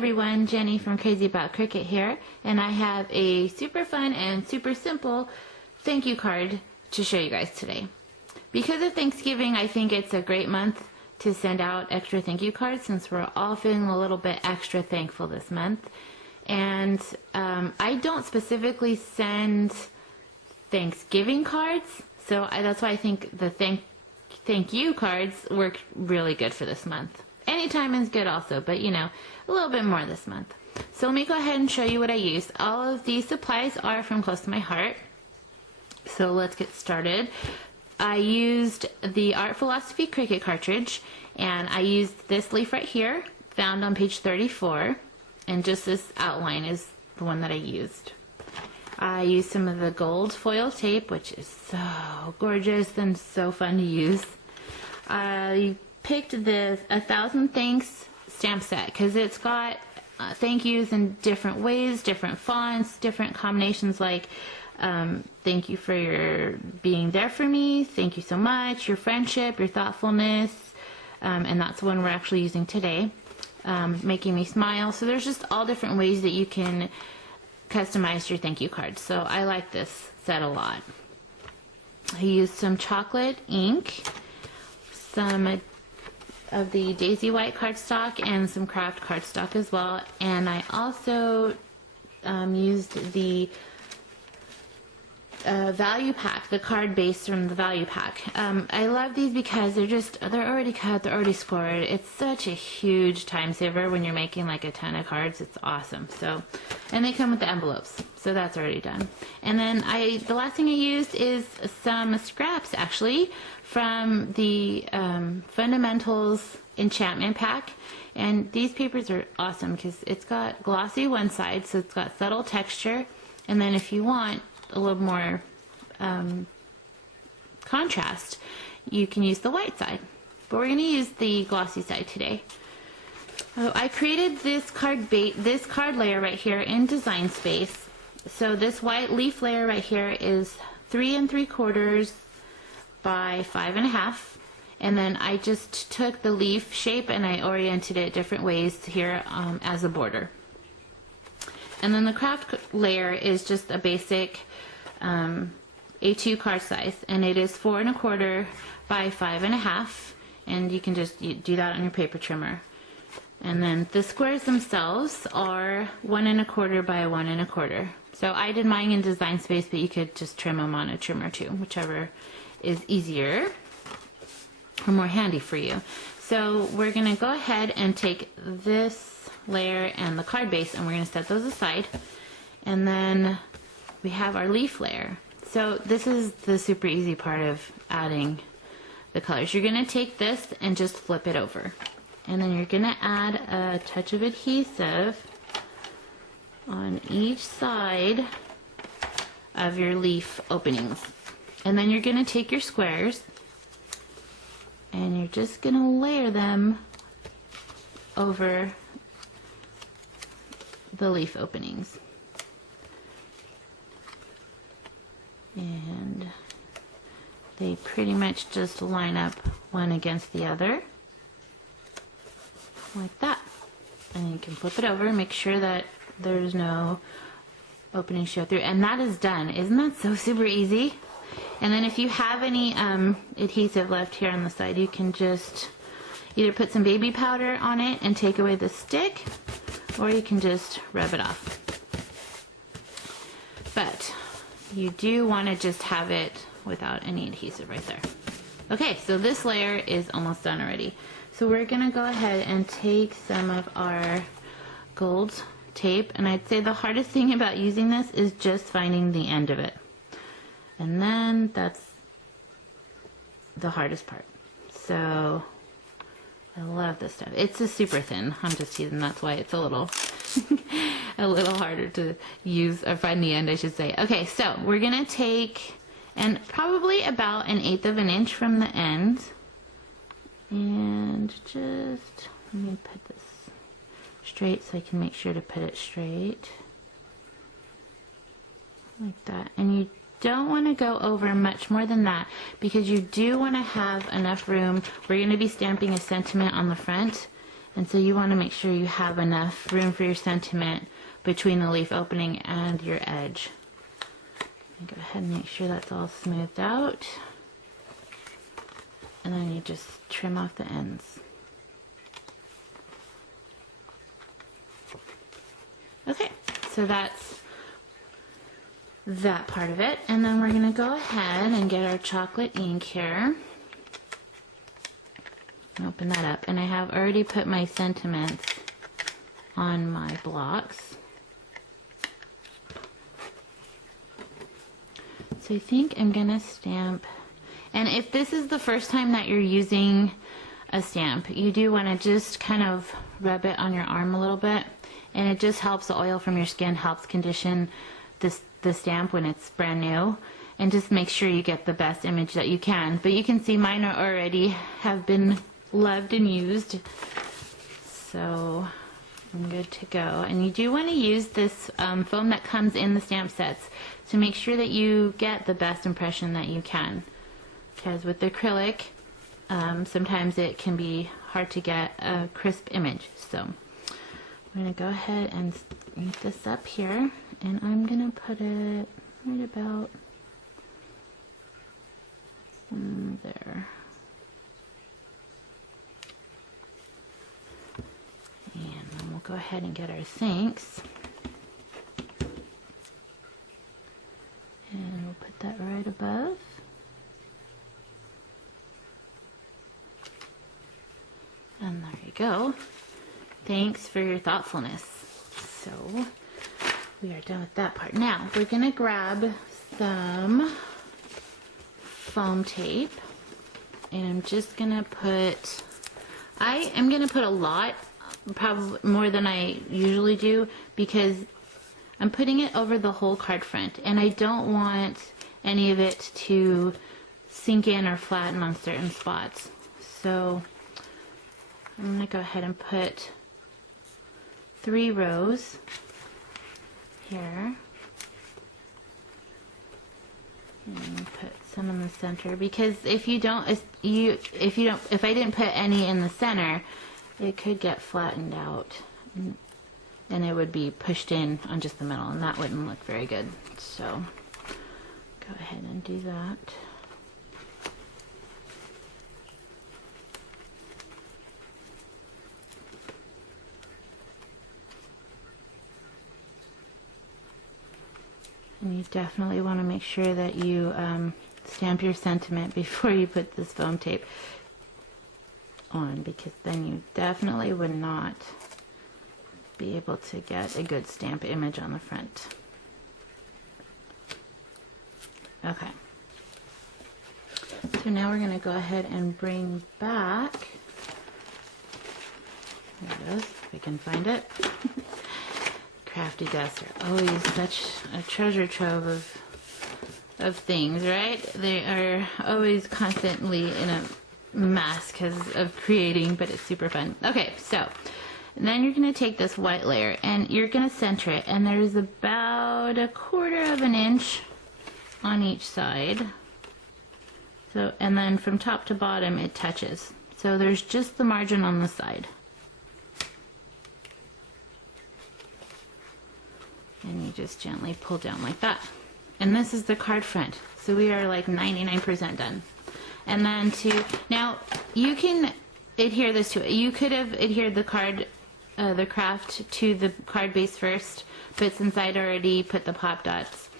everyone, Jenny from Crazy About Cricket here, and I have a super fun and super simple thank you card to show you guys today. Because of Thanksgiving, I think it's a great month to send out extra thank you cards since we're all feeling a little bit extra thankful this month. And I don't specifically send Thanksgiving cards, so that's why I think the thank you cards work really good for this month. Anytime is good also, but you know, a little bit more this month. So let me go ahead and show you what I used. All of these supplies are from Close to My Heart. So let's get started. I used the Art Philosophy Cricut cartridge, and I used this leaf right here, found on page 34, and just this outline is the one that I used. I used some of the gold foil tape, which is so gorgeous and so fun to use. I picked the 1,000 Thanks stamp set because it's got thank yous in different ways, different fonts, different combinations, like thank you for your being there for me, thank you so much, your friendship, your thoughtfulness, and that's the one we're actually using today, making me smile. So there's just all different ways that you can customize your thank you card. So I like this set a lot. I used some chocolate ink, some of the Daisy White cardstock, and some craft cardstock as well. And I also used the value pack, the card base from the value pack. I love these because they're already cut, they're already scored. It's such a huge time saver when you're making like a ton of cards. It's awesome. So, and they come with the envelopes, so that's already done. And then the last thing I used is some scraps actually from the Fundamentals Enchantment pack. And these papers are awesome because it's got glossy one side, so it's got subtle texture, and then if you want a little more contrast, you can use the white side, but we're going to use the glossy side today. I created this card layer right here in Design Space. So this white leaf layer right here is 3 3/4 by 5 1/2, and then I just took the leaf shape and I oriented it different ways here as a border. And then the craft layer is just a basic A2 card size, and it is 4 1/4 by 5 1/2, and you can just do that on your paper trimmer. And then the squares themselves are 1 1/4 by 1 1/4. So I did mine in Design Space, but you could just trim them on a trimmer too, whichever is easier or more handy for you. So we're going to go ahead and take this layer and the card base, and we're going to set those aside. And then we have our leaf layer. So this is the super easy part of adding the colors. You're going to take this and just flip it over. And then you're going to add a touch of adhesive on each side of your leaf openings. And then you're going to take your squares and you're just going to layer them over the leaf openings. And they pretty much just line up one against the other like that. And you can flip it over and make sure that there's no opening show through, and that is done. Isn't that so super easy? And then if you have any adhesive left here on the side, you can just either put some baby powder on it and take away the stick, or you can just rub it off. But you do want to just have it without any adhesive right there. Okay, so this layer is almost done already. So we're going to go ahead and take some of our gold tape, and I'd say the hardest thing about using this is just finding the end of it. And then that's the hardest part. So I love this stuff. It's a super thin. I'm just teasing, that's why it's a little a little harder to use, or find the end, I should say. Okay, so we're gonna take, and probably about 1/8 of an inch from the end, and just let me put this straight so I can make sure to put it straight like that. And you don't want to go over much more than that, because you do want to have enough room. We're going to be stamping a sentiment on the front, And so you want to make sure you have enough room for your sentiment between the leaf opening and your edge. Go ahead and make sure that's all smoothed out. And then you just trim off the ends. Okay, so that's that part of it. And then we're going to go ahead and get our chocolate ink here. Open that up. And I have already put my sentiments on my blocks. So I think I'm going to stamp. And if this is the first time that you're using a stamp, you do want to just kind of rub it on your arm a little bit. And it just helps, the oil from your skin helps condition the stamp when it's brand new. And just make sure you get the best image that you can. But you can see mine are already have been loved and used. So I'm good to go. And you do want to use this foam that comes in the stamp sets to make sure that you get the best impression that you can. Because with the acrylic, sometimes it can be hard to get a crisp image. So I'm going to go ahead and meet this up here, and I'm going to put it right about there. And then we'll go ahead and get our thanks. And we'll put that right above. And there you go. Thanks for your thoughtfulness. So we are done with that part. Now we're going to grab some foam tape, and I'm just going to put, I am going to put a lot, probably more than I usually do, because I'm putting it over the whole card front, and I don't want any of it to sink in or flatten on certain spots. So I'm going to go ahead and put 3 rows here. And put some in the center, because if I didn't put any in the center, it could get flattened out and it would be pushed in on just the middle, and that wouldn't look very good. So go ahead and do that. And you definitely want to make sure that you stamp your sentiment before you put this foam tape on, because then you definitely would not be able to get a good stamp image on the front. Okay. So now we're going to go ahead and bring back, there it is, if we can find it. Crafty desks are always such a treasure trove of things, right? They are always constantly in a mess because of creating, but it's super fun. Okay, so then you're going to take this white layer and you're going to center it, and there's about 1/4 of an inch on each side. So, and then from top to bottom it touches. So there's just the margin on the side. And you just gently pull down like that. And this is the card front. So we are like 99% done. And then now you can adhere this to it. You could have adhered the craft to the card base first, but since I'd already put the pop dots,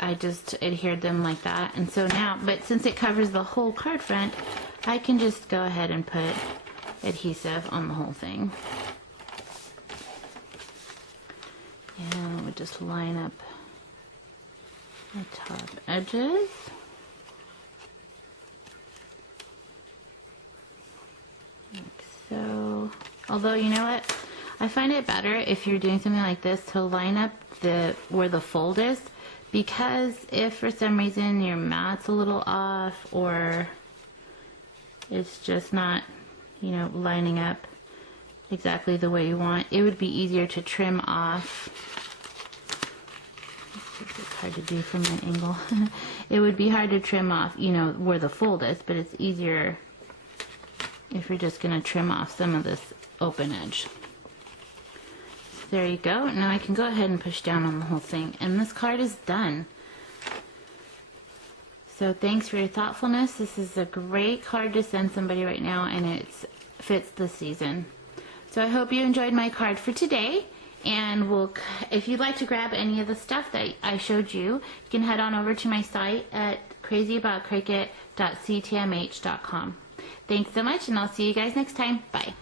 I just adhered them like that. And so now, but since it covers the whole card front, I can just go ahead and put adhesive on the whole thing. And we'll just line up the top edges. Like so. Although, you know what? I find it better if you're doing something like this to line up where the fold is, because if for some reason your mat's a little off or it's just not, you know, lining up exactly the way you want, it would be easier to trim off. It's hard to do from an angle. It would be hard to trim off, you know, where the fold is, but it's easier if you're just going to trim off some of this open edge. There you go. Now I can go ahead and push down on the whole thing, and this card is done. So thanks for your thoughtfulness. This is a great card to send somebody right now, and it fits the season. So I hope you enjoyed my card for today, and if you'd like to grab any of the stuff that I showed you, you can head on over to my site at crazyaboutcricket.ctmh.com. Thanks so much, and I'll see you guys next time. Bye.